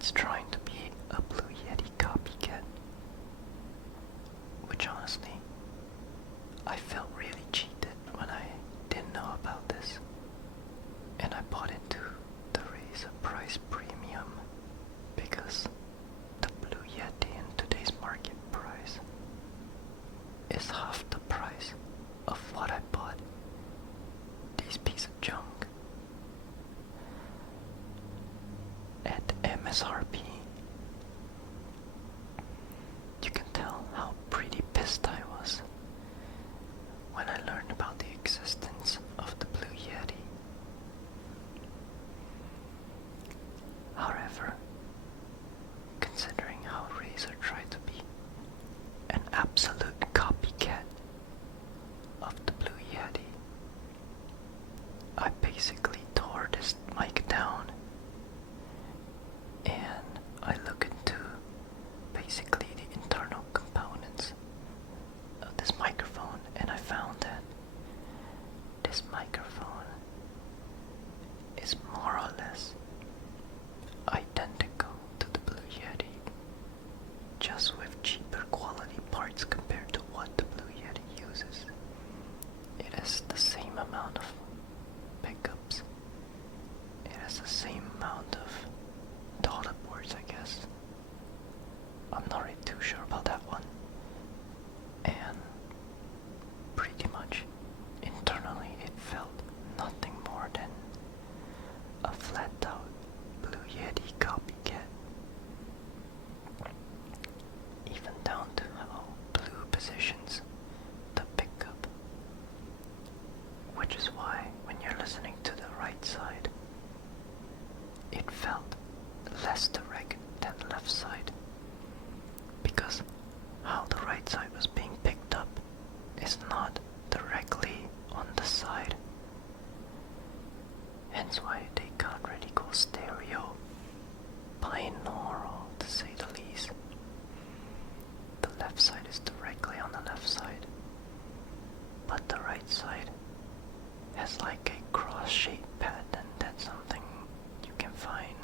it's trying to be a Blue Yeti copycat. Which honestly, I felt really cheated when I didn't know about this. And I bought into the Razer price premium because the Blue Yeti in today's market price is half the price of what I bought these pieces of junk at MSRP. You can tell how pretty pissed I was when I learned about the existence of the Blue Yeti. However, considering how Razer tried to be an absolute copycat of the Blue Yeti, I basically tore this mic down and I look into basically the internal components of this microphone, and I found that this microphone is more or less identical to the Blue Yeti, just with cheaper quality parts compared to what the Blue Yeti uses. It has the same amount of pickups. It has the same amount of data ports, I guess. I'm not really too sure about that one. And pretty much internally it felt nothing more than a flat out Blue Yeti copycat. Even down to how Blue positions the pickup. Which is why when you're listening to the right side, it felt less direct than the left side. Because how the right side was being picked up is not directly on the side. Hence why they can't really go stereo, binaural to say the least. The left side is directly on the left side, but the right side has like a cross-shaped pattern. That's something you can find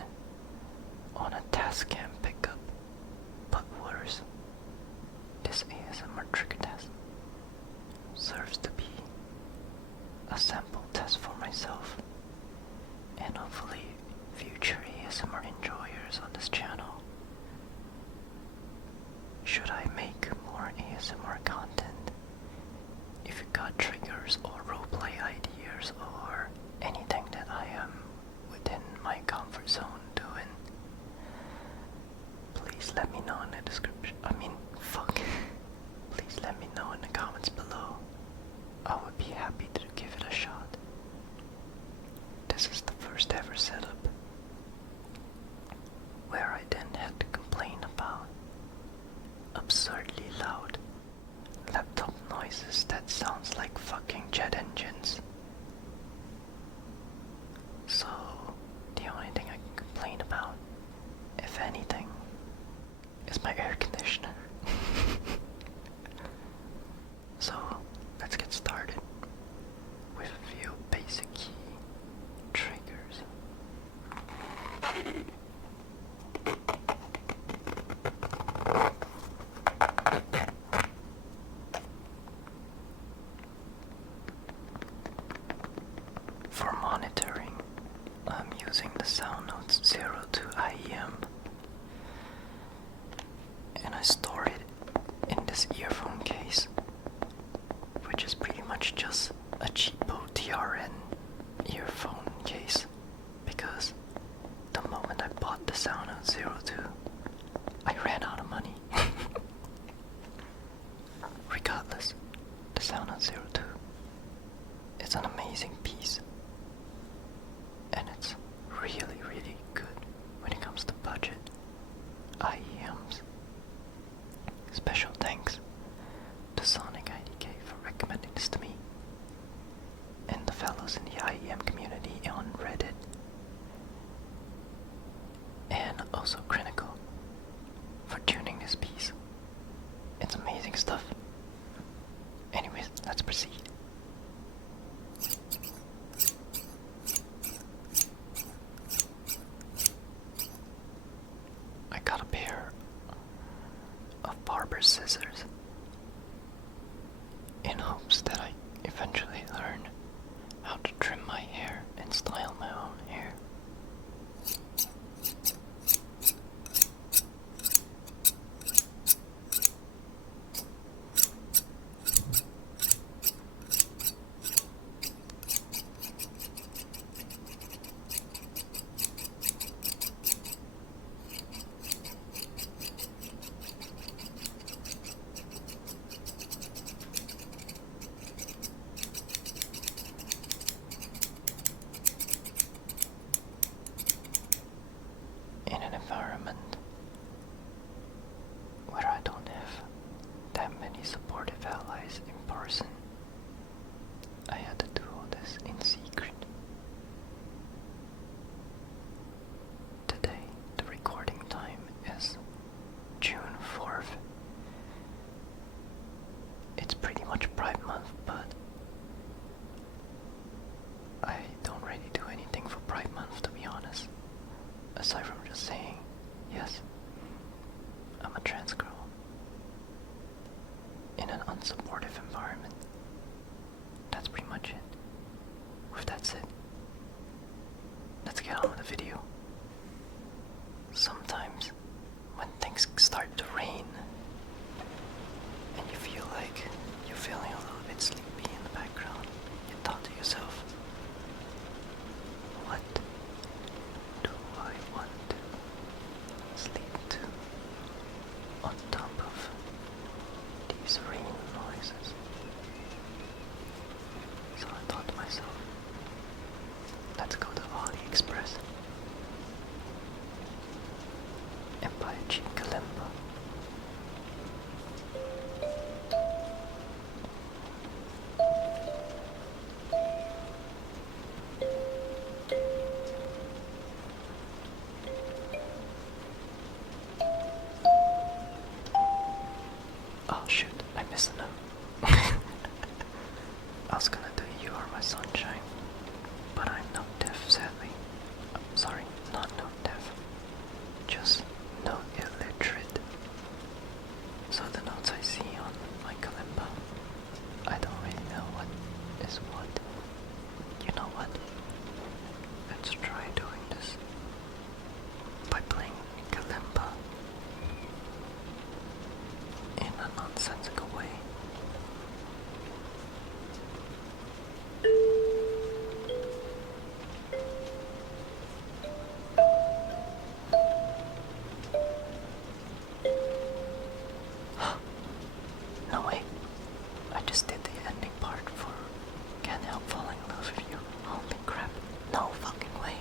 on a Tascam pickup. But worse, this ASMR trigger test serves to be a sample test for myself and hopefully future ASMR enjoyers on this channel. Should I make more ASMR content? If you got triggers or roleplay ideas or anything that I am within my comfort zone doing, please let me know in the description. Please let me know in the comments below. I would be happy to give it a shot. This is the first ever setup where I didn't have to complain about absurdly loud laptop noises that sounds like fucking jet engines. So the only thing I can complain about, if anything, is my air conditioner. So let's get started with a few basic key triggers. For monitoring, I'm using the SoundNotes 02 IEM, and I store it in this earphone case, which is pretty much just a cheapo TRN earphone case, because the moment I bought the SoundNote 02, I ran out of money. Regardless, the SoundNote 02 is an amazing piece, and it's really, really good when it comes to budget IEMs. Special thanks to Sonic IDK for recommending this to me, and the fellows in the IEM community on Reddit, and also Critical for tuning this piece. It's amazing stuff. Anyways, let's proceed. got a pair of barber scissors in hopes that I eventually learn how to trim my hair and style my own hair. In an environment where I don't have that many supportive allies in person, I had to do all this in secret. Today, the recording time is June 4th. It's pretty much Pride Month, but I don't really do anything for Pride Month, to be honest. Aside from just saying, yes, I'm a trans girl in an unsupportive environment. That's pretty much it. With that said, let's get on with the video. Sometimes when things start to rain and you feel like you're feeling a little bit sleepy in the background, you thought to yourself, what do I want to sleep to on top of these rain noises? So I thought to myself, let's go to AliExpress and buy a cheap kalimba. Oh shoot, I missed a note. I was gonna do You Are My Sunshine, but I'm note deaf, sadly. Sorry, not note deaf. Just note illiterate. So the notes I see on my kalimba, I don't really know what is what. You know what? Let's try doing this by playing kalimba in a nonsensical way. No wait, I just did the ending part for Can't Help Falling in Love with You. Holy crap, no fucking way.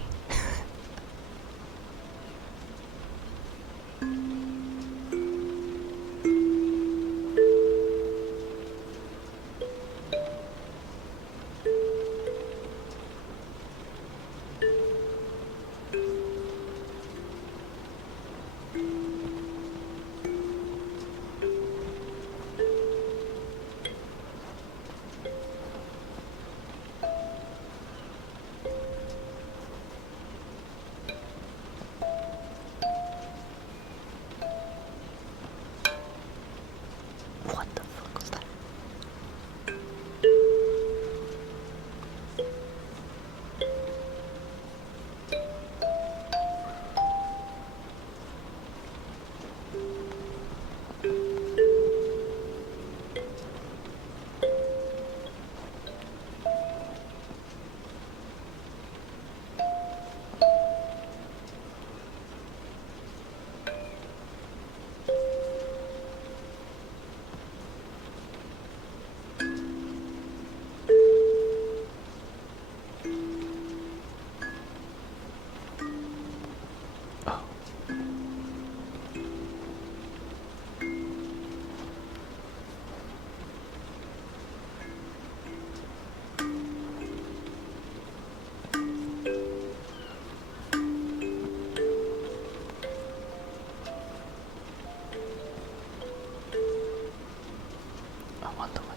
What the fuck was that?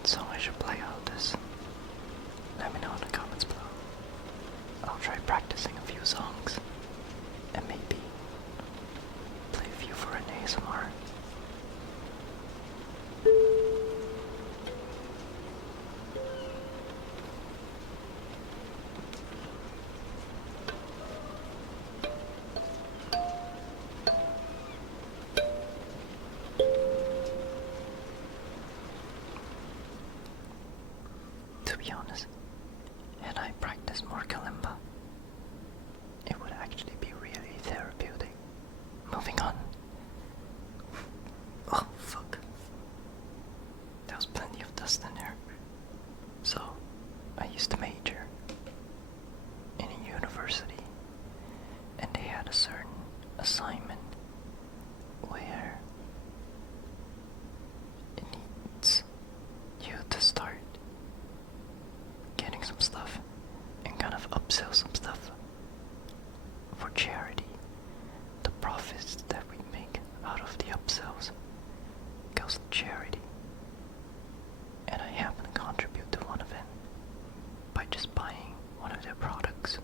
So I should play all this. Let me know in the comments below. I'll try practicing a few songs and maybe play a few for ASMR. To be honest, had I practiced more kalimba, it would actually be really therapeutic. Moving on. Oh, fuck. There was plenty of dust in there. So, I used to major in a university, and they had a certain assignment where it needs you to start getting some stuff and kind of upsell some stuff for charity. The profits that we make out of the upsells goes to charity, and I happen to contribute to one of it by just buying one of their products.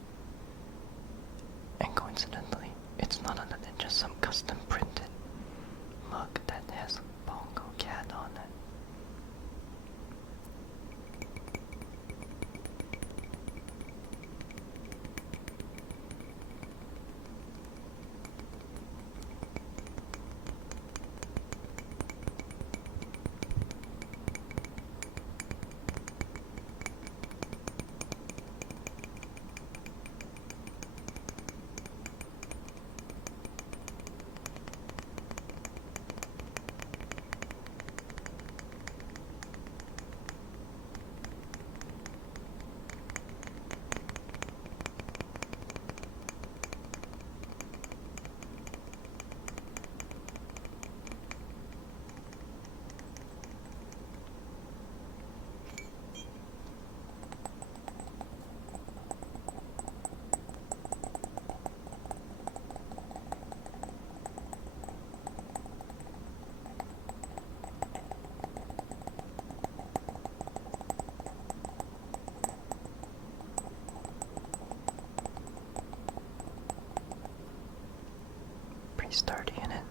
And coincidentally, it's none other than just some custom printed mug that has Bongo Cat on it. Pretty sturdy in it.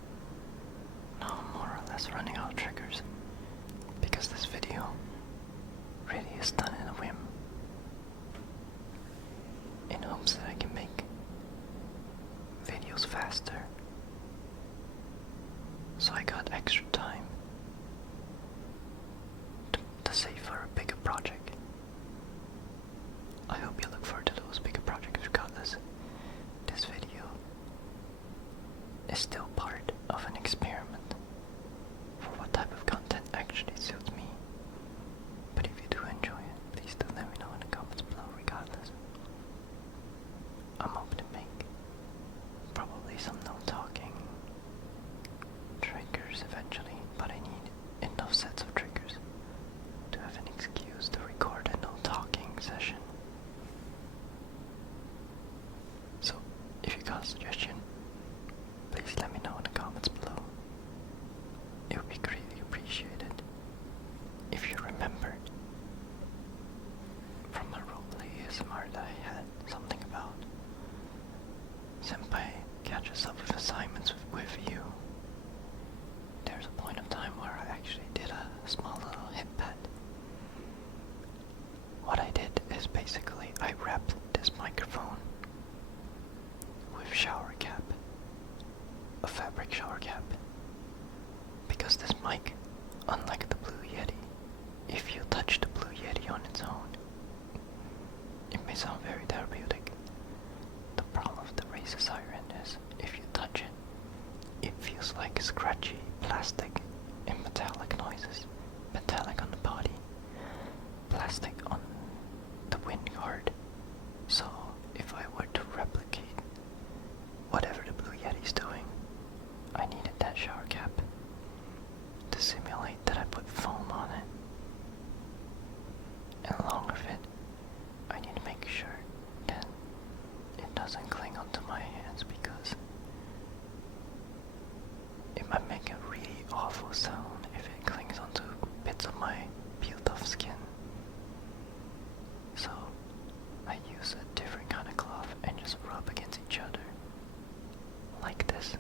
Now I'm more or less running out of triggers because this video really is done in a whim, in hopes that I can make videos faster, so I got extra time to save for a bigger project. I hope you look forward to those bigger projects regardless. This video is still part of an experiment for what type of content actually suits me. But if you do enjoy it, please do let me know in the comments below regardless. I'm hoping to make probably some no talking triggers eventually, but I need enough sets of triggers to have an excuse to record a no talking session. So if you got a suggestion, please let me know in the comments below. It would be greatly appreciated if you remembered from my roleplay ASMR that I had something about Senpai catches up with assignments with you. There's a point of time where I actually did a small little hip pad. What I did is basically I wrapped this microphone with shower cap, a fabric shower cap, because this mic, unlike the Blue Yeti, if you touch the Blue Yeti on its own, it may sound very therapeutic. The problem with the Razer Siren is if you touch it, it feels like scratchy plastic and metallic noises. Metallic on the body, plastic on the wind guard. So if I were to replicate whatever the Blue Yeti's doing, I needed that shower cap to simulate that I put foam on it. And along with it, I need to make sure that it doesn't cling onto my hands because it might make a really awful sound if it clings onto bits of my peeled off skin. So I use a different kind of cloth and just rub against each other like this.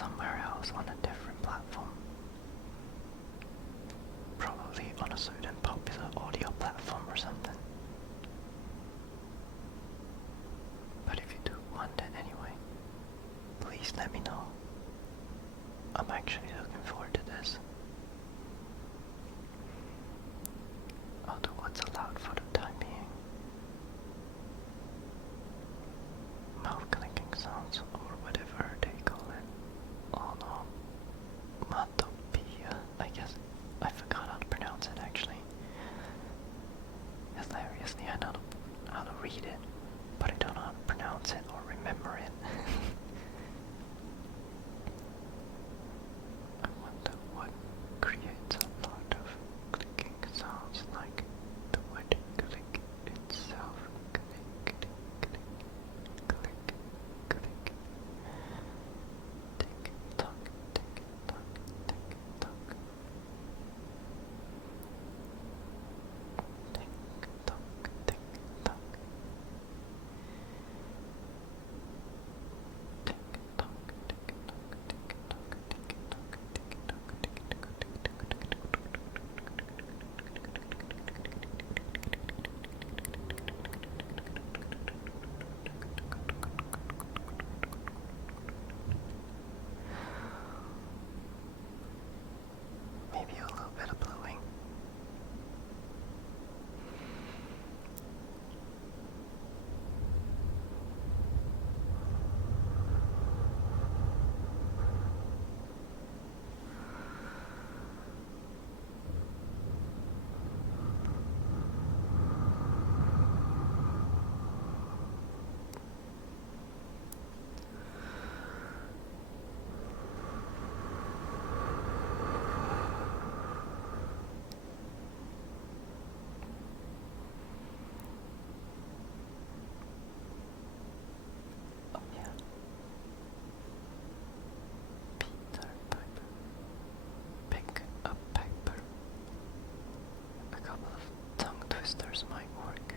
somewhere else on a different platform. Probably on a certain popular audio platform or something. But if you do want it anyway, please let me know. I'm actually looking forward to this. I'll do what's allowed for the time being. Mouth clicking sounds, or whatever they call it. Oh no. Matopia, I guess. I forgot how to pronounce it actually. Hilariously, I know how to read it, but I don't know how to pronounce it or remember it. I wonder what creates a lot of clicking sounds like the word click itself. Click, click, click, click, click. Tick tock, tick tock, tick tock. Tick tock, tick tock. Tick tock, tick tock, tick tock, tick tock, tick tock, tick tock, tick tock. Maybe a little bit of blowing. Oh yeah. Peter Piper. Pick a piper. A couple of tongue twisters might work.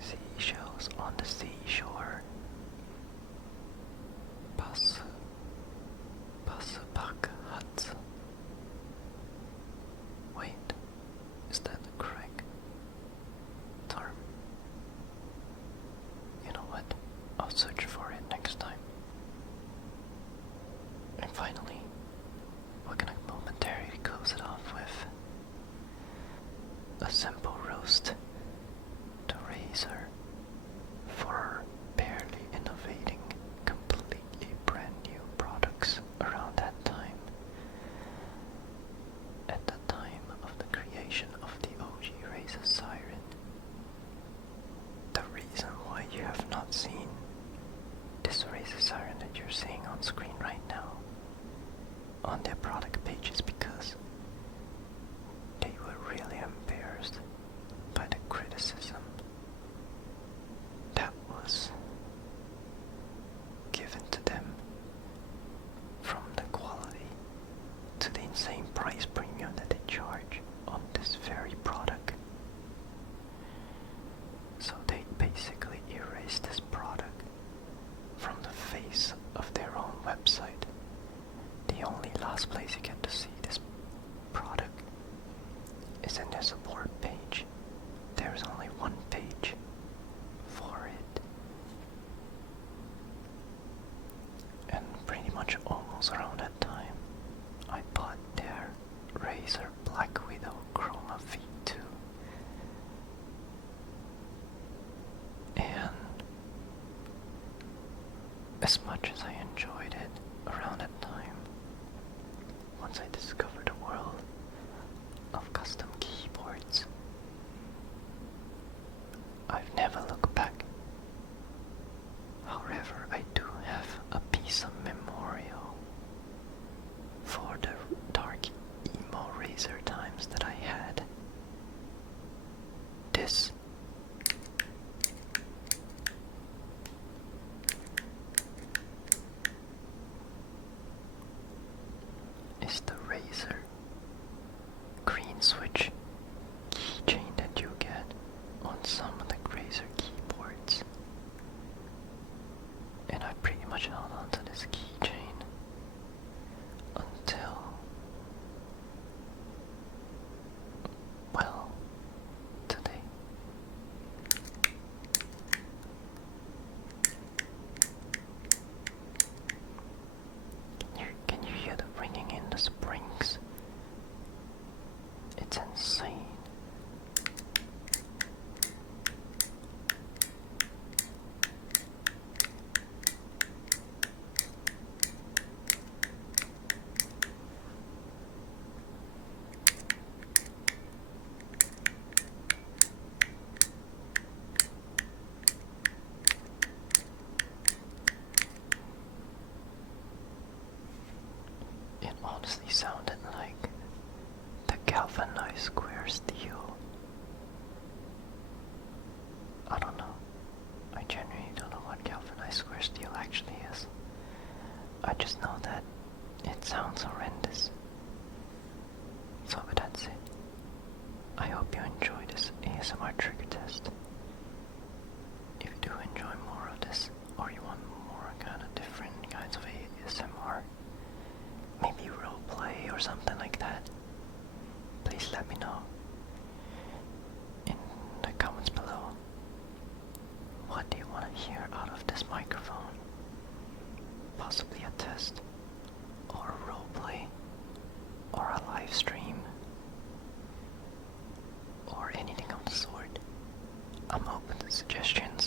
Seashells on the seashore. Passapac huts. Wait, is that the correct term? You know what? I'll search for it next time. And finally, we're gonna momentarily close it off with a simple roast to Razer for barely innovating completely brand new products around that time. At the time of the creation of the OG Razer Siren. The reason why you have not seen this Razer Siren that you're seeing on screen right now on their product page is because they were really embarrassed by the criticism that was given to them from the quality to the insane price premium that they charge on this very product. So they basically erased this product from the face of their own website. The only last place you get to see this product is in their support page. There's only one page for it. And pretty much almost around that time, I bought their Razer Black Widow Chroma V2. And as much as I enjoyed it around that time, once I discovered the world of custom keyboards, I've never looked back. However, I do have a piece of memorial for the dark emo Razer times that I had. This is the Razer Green Switch something like that, please let me know in the comments below. What do you want to hear out of this microphone? Possibly a test, or a roleplay, or a live stream, or anything of the sort. I'm open to suggestions.